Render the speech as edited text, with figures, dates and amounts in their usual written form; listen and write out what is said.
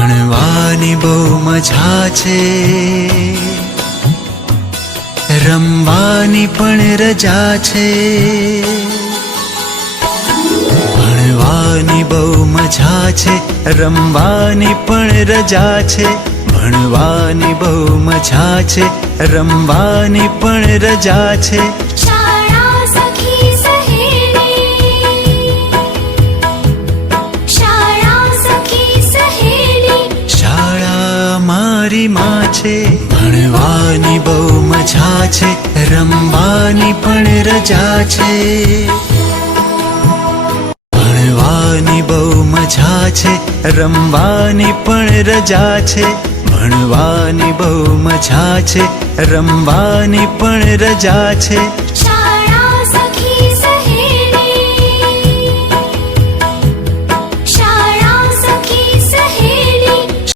ભણવાની બહુ મજા છે, રમવાની પણ રજા છે. ભણવાની બહુ મજા છે, રમવાની પણ રજા છે. ભણવાની બહુ મજા છે, રમવાની પણ રજા છે. શાળા સખી સહેલી, શાળા સખી સહેલી, શાળા મારી માં છે. ભણવાની બહુ મજા છે, રમવાની પણ રજા છે. ભણવાની બહુ મજા છે, રમવાની પણ રજા છે. ભણવાની બહુ મજા છે, રમવાની પણ રજા છે.